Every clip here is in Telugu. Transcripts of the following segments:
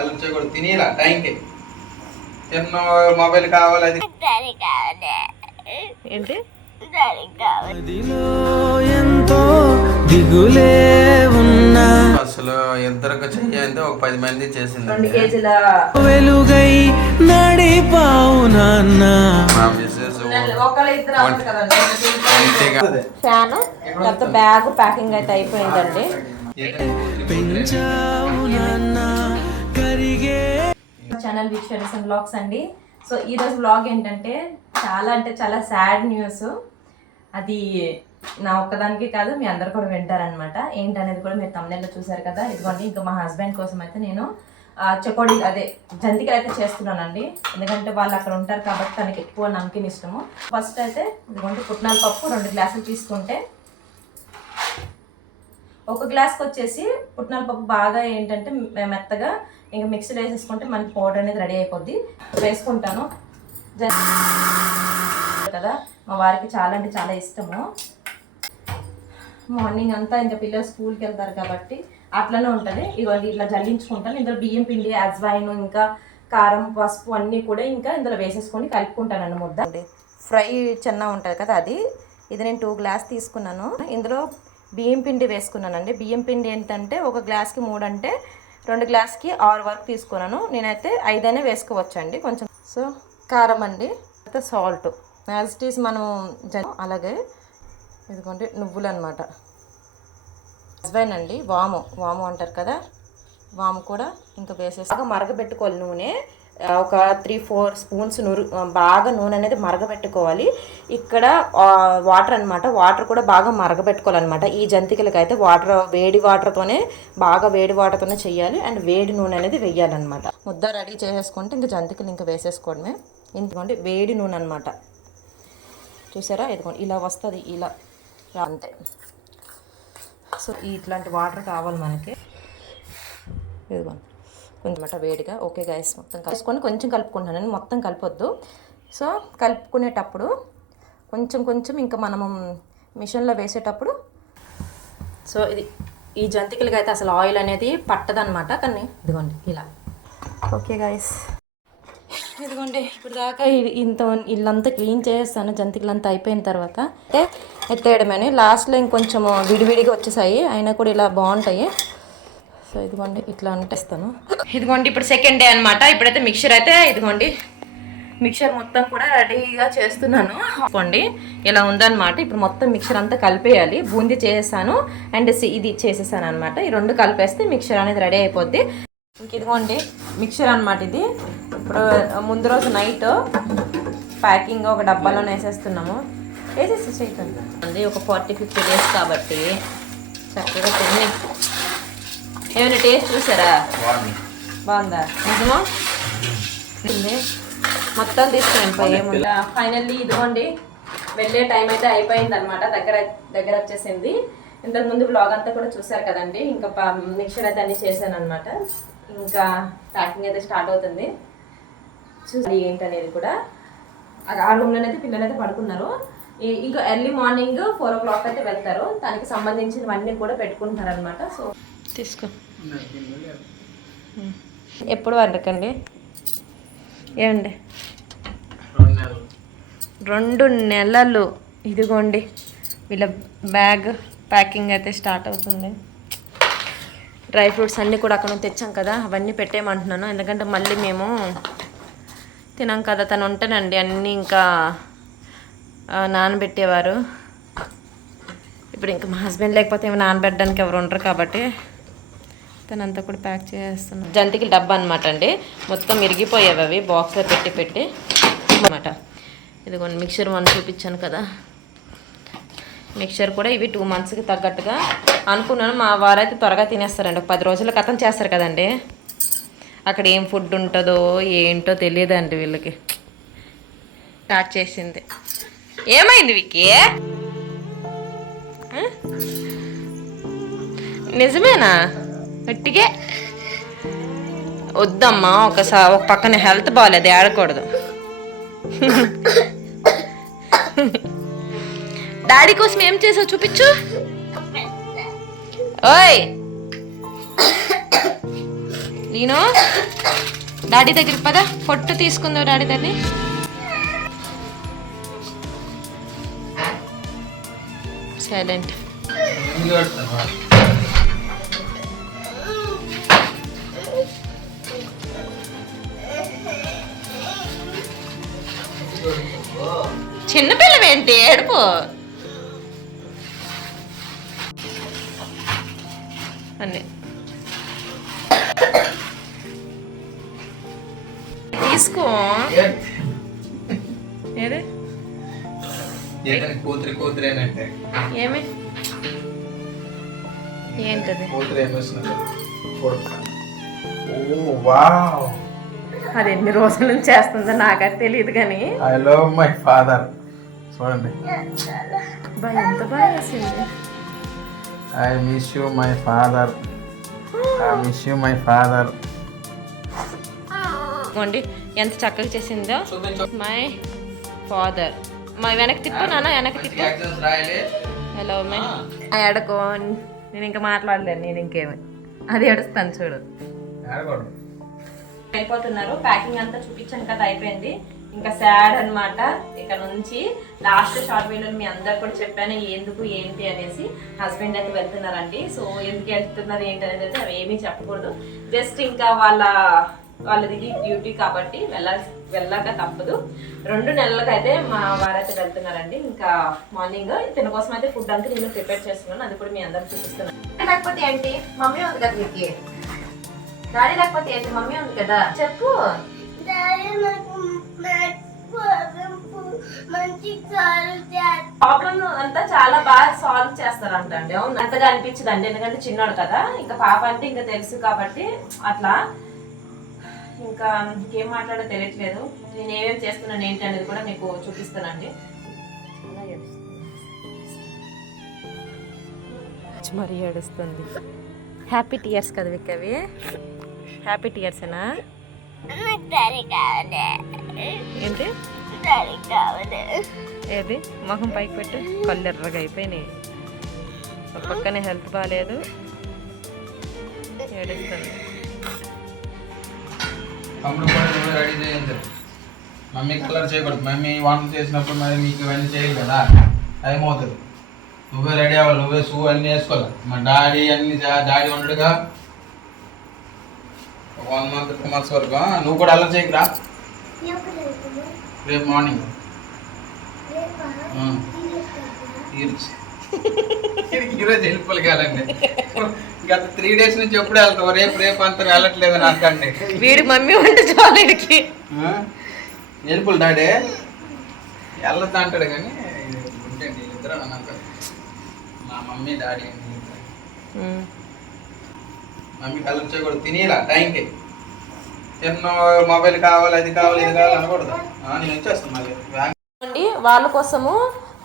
కళ్ళు చేయకూడదు, తినేలా టైంకి తిన్న మొబైల్ కావాలి అది ఏంటి అసలు ఇద్దరికి చెయ్యంటే ఒక 10 మంది చేసింది. 2 కేజీల వెలుగై నడిపావు నాన్న. మా మిస్సెస్ ఫ్యాన్ తర్వాత బ్యాగ్ ప్యాకింగ్ అయితే అయిపోయిందండి. పెంచావు నాన్న కరిగే ఛానల్ విజువల్స్ అండ్ వ్లాగ్స్ అండి. సో ఈరోజు వ్లాగ్ ఏంటంటే చాలా సాడ్ న్యూస్. అది నా ఒక్కదానికి కాదు, మీ అందరు కూడా వింటారనమాట. ఏంటనేది కూడా మీరు తమిళలో చూసారు కదా. ఇదిగోండి, ఇంకా మా హస్బెండ్ కోసం అయితే నేను చకోడీ అదే జంతికలు అయితే చేస్తున్నానండి. ఎందుకంటే వాళ్ళు అక్కడ ఉంటారు కాబట్టి తనకి ఎక్కువ నమ్మకం ఇష్టము. ఫస్ట్ అయితే ఇదిగోండి పుట్నాల పప్పు 2 గ్లాసులు తీసుకుంటే, 1 గ్లాస్కి వచ్చేసి పుట్నాల పప్పు బాగా ఏంటంటే మెత్తగా ఇంకా మిక్సీలో వేసేసుకుంటే మనకి పౌడర్ అనేది రెడీ అయిపోద్ది. వేసుకుంటాను కదా, మా వారికి చాలా అంటే చాలా ఇష్టము. మార్నింగ్ అంతా ఇంకా పిల్లలు స్కూల్కి వెళ్తారు కాబట్టి అట్లనే ఉంటుంది. ఇవన్నీ ఇట్లా జల్లించుకుంటాను. ఇందులో బియ్యం పిండి, అజ్వాయిన్, ఇంకా కారం, పసుపు అన్నీ కూడా ఇంకా ఇందులో వేసేసుకొని కలుపుకుంటాను ముద్ద. ఫ్రై చెన్న ఉంటుంది కదా అది, ఇది నేను 2 గ్లాస్ తీసుకున్నాను. ఇందులో బియ్యం పిండి వేసుకున్నానండి. బియ్యం పిండి ఏంటంటే 1 గ్లాస్కి 3 అంటే 2 గ్లాస్కి 6 వరకు తీసుకున్నాను. నేనైతే 5 అయినా వేసుకోవచ్చండి కొంచెం. సో కారం అండి, అయితే సాల్ట్ యాజ్ ఇట్ ఈస్ మనం అలాగే ఇదిగోండి నువ్వులు అనమాట. హస్బెండ్ అండి వాము అంటారు కదా, వాము కూడా ఇంకా వేసేసి మరగబెట్టుకోవాలి. నూనె ఒక 3-4 స్పూన్స్ బాగా నూనె అనేది మరగబెట్టుకోవాలి. ఇక్కడ వాటర్ అనమాట, వాటర్ కూడా బాగా మరగబెట్టుకోవాలన్నమాట. ఈ జంతికలకి అయితే వేడి వాటర్తోనే చేయాలి. అండ్ వేడి నూనె అనేది వేయాలన్నమాట. ముద్ద రెడీ చేసేసుకుంటే ఇంకా జంతికలు ఇంకా వేసేసుకోవడమే. ఎందుకంటే వేడి నూనె అనమాట. చూసారా, ఇదిగోండి ఇలా వస్తుంది, ఇలా అంతే. సో ఇట్లాంటి వాటర్ కావాలి మనకి. ఇదిగోండి కొంచెం వేడిగా. ఓకే గైస్, మొత్తం కలుసుకొని కొంచెం కలుపుకుంటాను, మొత్తం కలపొద్దు. సో కలుపుకునేటప్పుడు కొంచెం ఇంకా మనము మిషన్లో వేసేటప్పుడు, సో ఇది ఈ జంతికలకి అయితే అసలు ఆయిల్ అనేది పట్టదనమాట. కానీ ఇదిగోండి ఇలా. ఓకే గైస్, ఇదిగోండి ఇప్పుడు దాకా ఇల్లంతా క్లీన్ చేస్తాను. జంతికలంతా అయిపోయిన తర్వాత అయితే ఎత్తేయడమని. లాస్ట్లో ఇంకొంచెం విడివిడిగా వచ్చేసాయి, అయినా కూడా ఇలా బాగుంటాయి. సో ఇదిగోండి ఇట్లా అంటేస్తాను. ఇదిగోండి ఇప్పుడు సెకండ్ డే అనమాట. ఇప్పుడైతే మిక్చర్ అయితే ఇదిగోండి మిక్చర్ మొత్తం కూడా రెడీగా చేస్తున్నాను. ఇదిగోండి ఇలా ఉందన్నమాట. ఇప్పుడు మొత్తం మిక్చర్ అంతా కలిపేయాలి. బూందీ చేసేసాను అండ్ ఇది చేసేసాను అనమాట. ఈ 2 కలిపేస్తే మిక్చర్ అనేది రెడీ అయిపోద్ది. ఇంక ఇదిగోండి మిక్చర్ అనమాట. ఇది ఇప్పుడు ముందు రోజు నైట్ ప్యాకింగ్ ఒక డబ్బాలో వేసేసి చేయకండి. ఒక 40-50 డేస్ కాబట్టి చక్కగా తిని ఏమైనా టేస్ట్ చూసారా, బాగుందా? నిజమా మొత్తం తీసుకుని ఏముందా. ఫైనల్లీ ఇదిగోండి వెళ్ళే టైం అయితే అయిపోయింది అనమాట. దగ్గర వచ్చేసింది. ఇంతకుముందు వ్లాగ్ అంతా కూడా చూసారు కదండి. ఇంకా మిక్చర్ అయితే అన్నీ చేశాను అనమాట. ఇంకా ప్యాకింగ్ అయితే స్టార్ట్ అవుతుంది. చూసి ఏంటనేది కూడా ఆ రూమ్లోనైతే పిల్లలు అయితే పడుకున్నారు. ఇంకా ఎర్లీ మార్నింగ్ 4 o'clock అయితే వెళ్తారు. దానికి సంబంధించినవన్నీ కూడా పెట్టుకుంటారు అనమాట. సో తీసుకో, ఎప్పుడు వండకండి. ఏమండి 2 నెలలు. ఇదిగోండి వీళ్ళ బ్యాగ్ ప్యాకింగ్ అయితే స్టార్ట్ అవుతుంది. డ్రై ఫ్రూట్స్ అన్నీ కూడా అక్కడ నుంచి తెచ్చాం కదా, అవన్నీ పెట్టేయమంటున్నాను. ఎందుకంటే మళ్ళీ మేము తినాం కదా. తను ఉంటానండి అన్నీ ఇంకా నానబెట్టేవారు. ఇప్పుడు ఇంకా మా హస్బెండ్ లేకపోతే ఏమి నానబెట్టడానికి ఎవరు ఉండరు కాబట్టి తనంతా కూడా ప్యాక్ చేస్తున్నాను. జంతికల డబ్బా అనమాట అండి. మొత్తం ఇరిగిపోయేవి అవి బాక్స్లో పెట్టి అనమాట. ఇదిగోండి మిక్చర్ 1 చూపించాను కదా. మిక్చర్ కూడా ఇవి 2 monthsకి తగ్గట్టుగా అనుకున్నాను. మా వారైతే త్వరగా తినేస్తారండి. 10 రోజుల్లో కథం చేస్తారు కదండి. అక్కడ ఏం ఫుడ్ ఉంటుందో ఏంటో తెలియదండి వీళ్ళకి. స్టార్ట్ చేసింది. ఏమైంది విక్కీ? నిజమేనా? గట్టిగా వద్దమ్మా. ఒక పక్కన హెల్త్ బాగాలేదు, ఆడకూడదు. డాడీ కోసం ఏం చేసావు చూపించు. ఓయ్ నేను డాడీ దగ్గరికి పదా పొట్టు తీసుకుందాం డాడీ దగ్గర. సైలెంట్. చిన్నపిల్లవేంటి ఏడుపు? అన్నీ తీసుకో. ఏది కూతురి కూతురేనంటే ఏమి ఏంటది? అది ఎన్ని రోజుల నుంచి చేస్తుందో నాకైతే తెలియదు కానీ ఐ లవ్ మై ఫాదర్. చూడండి ఎంత బాగా వేసింది. I miss you my father. I miss you my father. ఇదిగోండి ఎంత చక్కగా చేసిందో. My father. మా వెనక్కి తిప్పు నాన్న, వెనక్కి తిప్పు. Hello my ఎడకో. నేను ఇంకా మాట్లాడలేను. నేను ఇంకేమి అది ఏడుస్తాను చూడు. వెళ్ళిపోతున్నారు. ప్యాకింగ్ అంతా చూపించాను కదా, అయిపోయింది. ఇంకా సాడ్ అనమాట. ఇక నుంచి లాస్ట్ షార్ట్ వీడియోలో మీ అందరు కూడా చెప్పాను ఎందుకు ఏంటి అనేసి. హస్బెండ్ అయితే వెళ్తున్నారండి. సో ఎందుకు వెళ్తున్నారు ఏంటి అనేది అయితే అవి ఏమీ చెప్పకూడదు. జస్ట్ ఇంకా వాళ్ళది డ్యూటీ కాబట్టి వెళ్ళాక తప్పదు. 2 నెలలకైతే మా వారైతే వెళ్తున్నారండి. ఇంకా మార్నింగ్ తిన కోసం అయితే ఫుడ్ అంతా నేను ప్రిపేర్ చేస్తున్నాను. అది కూడా మీ అందరికి చూపిస్తున్నాను. లేకపోతే ఏంటి, మమ్మీ ఉంది కదా మీకు. డాడీ లేకపోతే ఏంటి, మమ్మీ ఉంది కదా. చెప్పు. ప్రాబ్లం అంతా చాలా బాగా సాల్వ్ చేస్తారంట అండి. అవును, అంతగా అనిపించదు అండి, ఎందుకంటే చిన్నోడు కదా. ఇంకా పాప అంటే ఇంకా తెలుసు కాబట్టి అట్లా. ఇంకా ఇంకేం మాట్లాడో తెలియట్లేదు. నేను ఏమేమి చేస్తున్నాను ఏంటి అనేది కూడా మీకు చూపిస్తానండి. మరీ ఏడుస్తుంది. హ్యాపీ టీయర్స్ కదా విక్ అవి. హ్యాపీ టీయర్సేనా? ఏంటి ఏది మొహం పైకి పెట్టు. కళ్ళు ఎర్రగా అయిపోయినాయి. ఒక పక్కనే హెల్త్ బాగాలేదు, ఏడుస్తుంది. రెడీ చేయండి. మమ్మీ కలర్ చేయకూడదు. మమ్మీ వంట చేసినప్పుడు మరి మీకు ఇవన్నీ చేయాలి కదా, టైం అవుతుంది. నువ్వే రెడీ అవ్వాలి, నువ్వే షూ అన్నీ వేసుకోవాలి. మా డాడీ అన్ని డాడీ ఉండడుగా 1 month 2 months వరకు. నువ్వు కూడా అలా చేయకురా. రేపు మార్నింగ్ ఈరోజు వెళ్ళిపోవాలి కాదండి. గత 3 days నుంచి ఎప్పుడు వెళ్తావు? రేపు అంతా వెళ్ళట్లేదు నాకండి. వీడి మమ్మీ ఉంటే చాలుకి వెళ్ళిపోలు డాడీ వెళ్ళొద్దా అంటాడు కానీ ఉంటండి ఇద్దరు అన్నాక. మా మమ్మీ డాడీ అండి. మమ్మీ కలర్ చేయకూడదు. తినేలా టైంకి తిన్న మొబైల్ కావాలి, అది కావాలి, ఇది కావాలి అనకూడదు. నేను వచ్చేస్తాను మళ్ళీ. వాళ్ళ కోసము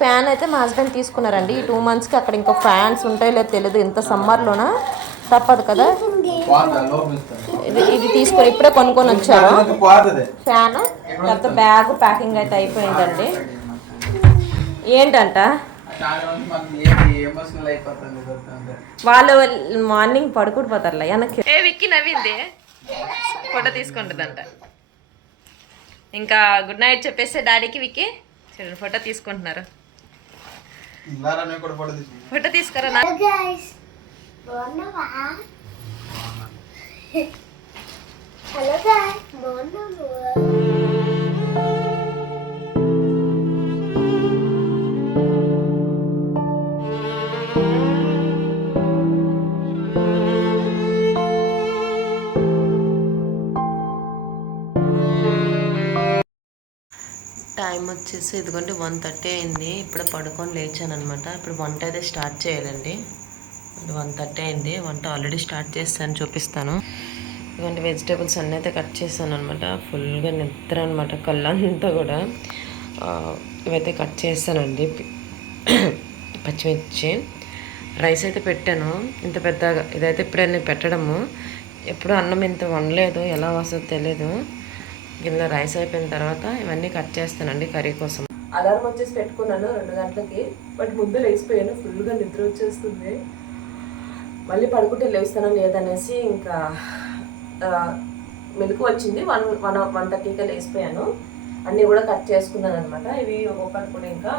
ఫ్యాన్ అయితే మా హస్బెండ్ తీసుకున్నారండి. ఈ 2 monthsకి అక్కడ ఇంకా ఫ్యాన్స్ ఉంటాయో లేదో తెలియదు. ఇంత సమ్మర్లోన తప్పదు కదా. ఇది తీసుకొని ఇప్పుడే కొనుక్కొని వచ్చారు ఫ్యాన్. తర్వాత బ్యాగ్ ప్యాకింగ్ అయితే అయిపోయిందండి. ఏంటంట వాళ్ళు మార్నింగ్ పడుకుంటుపోతారులే వెనక్కి. విక్కి నవ్వింది. ఫోటో తీసుకుంటుందంట. ఇంకా గుడ్ నైట్ చెప్పేస్తే డాడీకి విక్కి. చూడండి ఫోటో తీసుకుంటున్నారు. ఫోటో తీసుకురా. టైం వచ్చేసి ఇదిగోండి 1:30 అయింది. ఇప్పుడే పడుకొని లేచాను అనమాట. ఇప్పుడు వంట అయితే స్టార్ట్ చేయాలండి. 1:30 అయింది. వంట ఆల్రెడీ స్టార్ట్ చేస్తాను, చూపిస్తాను. ఇదిగోండి వెజిటేబుల్స్ అన్నీ అయితే కట్ చేస్తాను అనమాట. ఫుల్గా నిద్ర అనమాట, కళ్ళంతా కూడా. ఇవైతే కట్ చేస్తానండి. పచ్చిమిర్చి, రైస్ అయితే పెట్టాను ఇంత పెద్దగా. ఇదైతే ఇప్పుడే పెట్టడము. ఎప్పుడు అన్నం ఇంత వండలేదు, ఎలా వస్తుందో తెలియదు. గిన్నెలో రైస్ అయిపోయిన తర్వాత ఇవన్నీ కట్ చేస్తానండి కర్రీ కోసం. అలారం వచ్చేసి పెట్టుకున్నాను 2 గంటలకి. బట్ ముందు లేచిపోయాను, ఫుల్గా నిద్ర వచ్చేస్తుంది. మళ్ళీ పడుకుంటే లేస్తానో లేదనేసి ఇంకా మెలకు వచ్చింది 1:30కి లేసిపోయాను. అన్నీ కూడా కట్ చేసుకున్నాను అనమాట. ఇవి ఒక్కొక్కటి కూడా ఇంకా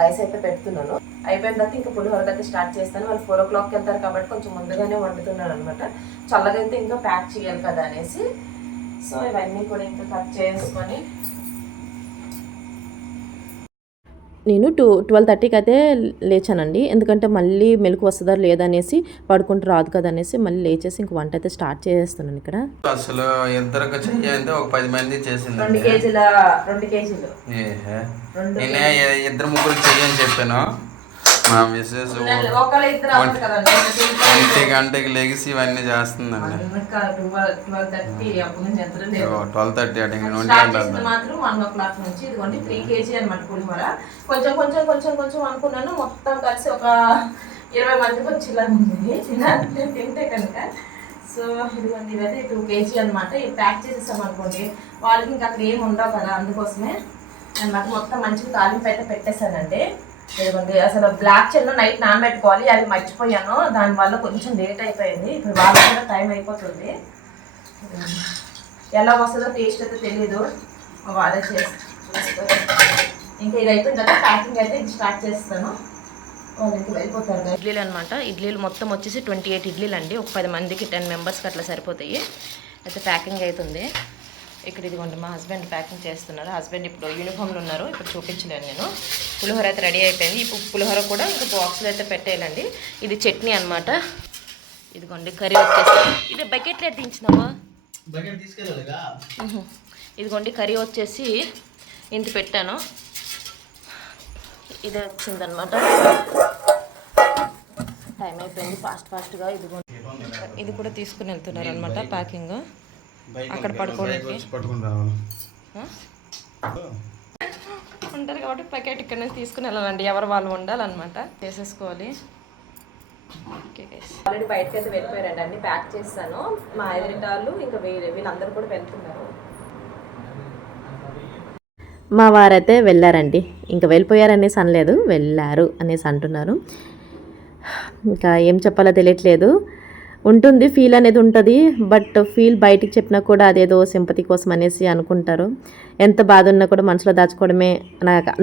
రైస్ అయితే పెడుతున్నాను. అయిపోయిన తర్వాత ఇంకా పులిహోరకి అయితే స్టార్ట్ చేస్తాను. వాళ్ళు 4 o'clockకి వెళ్తారు కాబట్టి కొంచెం ముందుగానే వండుతున్నాను అనమాట. చల్లగా అయితే ఇంకా ప్యాక్ చేయాలి కదా అనేసి. సో ఇవన్నీ కూడా ఇంకా కట్ చేసుకొని నేను 12:30కి అయితే లేచానండి. ఎందుకంటే మళ్ళీ మెలకు వస్తుందా లేదనేసి, పడుకుంటూ రాదు కదా అనేసి మళ్ళీ లేచేసి ఇంక వంట అయితే స్టార్ట్ చేస్తున్నాను. ఇక్కడ అసలు ఇద్దరికి చెయ్యంటే ఒక 10 మంది చేసింది. 2 కేజీలు నేనే 2-3 చెయ్యని చెప్పాను. మా మిస్సెస్ 1 గంటకి లెగిసి ఇవన్నీ చేస్తుందండి. 12:30 అటు ఇంకా 1 గంట మాత్రం 1 o'clock నుంచి. ఇదిగోండి 3 kg అనమాట పులిహోర. కొంచెం కొంచెం కొంచెం కొంచెం అనుకున్నాను, మొత్తం కలిసి ఒక 20 మందికి వచ్చేలా ఉంది తింటే కనుక. సో ఇదిగోండి ఇదైతే 2 kg అనమాట. ఇది ప్యాక్ చేసేసాం అనుకోండి, వాళ్ళకి ఇంకా అక్కడ ఏమి ఉండవు కదా, అందుకోసమే అనమాట. మొత్తం మంచిగా తాలింపు అయితే పెట్టేశానండి. ఇదిగోండి అసలు బ్లాక్ చెన్ను నైట్ నానబెట్టుకోవాలి, అది మర్చిపోయాను. దానివల్ల కొంచెం లేట్ అయిపోయింది. ఇప్పుడు వాళ్ళకి కూడా టైం అయిపోతుంది. ఎలా వస్తుందో టేస్ట్ అయితే తెలీదు, వాళ్ళే చేస్తారు. ఇంకా ఇది అయిపోయిన తర్వాత ప్యాకింగ్ అయితే ఇది స్టార్ట్ చేస్తాను. వాళ్ళకి వెళ్ళిపోతారు. ఇడ్లీలు అనమాట. ఇడ్లీలు మొత్తం వచ్చేసి 28 ఇడ్లీలు అండి. ఒక 10 మందికి 10 మెంబర్స్కి అట్లా సరిపోతాయి. అయితే ప్యాకింగ్ అవుతుంది. ఇక్కడ ఇదిగోండి మా హస్బెండ్ ప్యాకింగ్ చేస్తున్నారు. హస్బెండ్ ఇప్పుడు యూనిఫామ్లో ఉన్నారు, ఇప్పుడు చూపించలేను నేను. పులిహోర అయితే రెడీ అయిపోయింది. ఇప్పుడు పులిహోర కూడా ఇంకా బాక్స్లో అయితే పెట్టేయాలండి. ఇది చట్నీ అనమాట. ఇదిగోండి కర్రీ వచ్చేసి ఇది బకెట్లో అయితే దించినావా? ఇదిగోండి కర్రీ వచ్చేసి ఇంత పెట్టాను. ఇది వచ్చిందనమాట. టైం అయిపోయింది ఫాస్ట్గా. ఇదిగోండి ఇది కూడా తీసుకుని వెళ్తున్నారు అనమాట ప్యాకింగ్. అక్కడ పడుకోవడానికి ఉంటారు కాబట్టి ప్యాకెట్ ఇక్కడ నుంచి తీసుకుని వెళ్ళాలండి. ఎవరు వాళ్ళు ఉండాలన్నమాట. చేసేసుకోవాలి. ఆల్రెడీ బయటకి అయితే వెళ్ళిపోయారండి. అన్ని ప్యాక్ చేస్తాను. మా ఎదురింటాళ్ళు ఇంకా వీళ్ళందరూ కూడా వెళ్తున్నారు. మా వారైతే వెళ్ళారండి. ఇంకా వెళ్ళిపోయారనేసి అనలేదు, వెళ్ళారు అనేసి అంటున్నారు. ఇంకా ఏం చెప్పాలో తెలియట్లేదు. ఉంటుంది ఫీల్ అనేది ఉంటుంది, బట్ ఫీల్ బయటికి చెప్పినా కూడా అదేదో సింపతి కోసం అనేసి అనుకుంటారు. ఎంత బాధ ఉన్నా కూడా మనసులో దాచుకోవడమే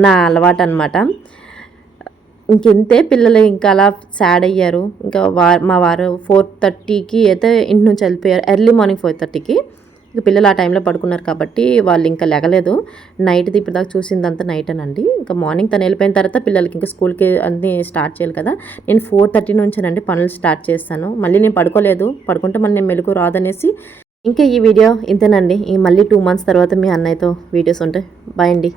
నా అలవాటు అనమాట. ఇంకెంతే పిల్లలు ఇంకా అలా సాడ్ అయ్యారు. ఇంకా మా వారు 4:30కి అయితే ఇంటి నుంచి వెళ్ళిపోయారు. ఎర్లీ మార్నింగ్ 4:30కి. ఇక పిల్లలు ఆ టైంలో పడుకున్నారు కాబట్టి వాళ్ళు ఇంకా లెగలేదు. నైట్ది ఇప్పుడు దాకా చూసిందంతా నైట్ అనండి. ఇంకా మార్నింగ్ తను వెళ్ళిపోయిన తర్వాత పిల్లలకి ఇంకా స్కూల్కి అన్నీ స్టార్ట్ చేయాలి కదా. నేను 4:30 నుంచేనండి పనులు స్టార్ట్ చేస్తాను. మళ్ళీ నేను పడుకోలేదు, పడుకుంటే మళ్ళీ నేను మెలకు రాదనేసి. ఇంకా ఈ వీడియో ఇంతేనండి. ఈ మళ్ళీ 2 months తర్వాత మీ అన్నయ్యతో వీడియోస్ ఉంటాయి. బాయ్ అండి.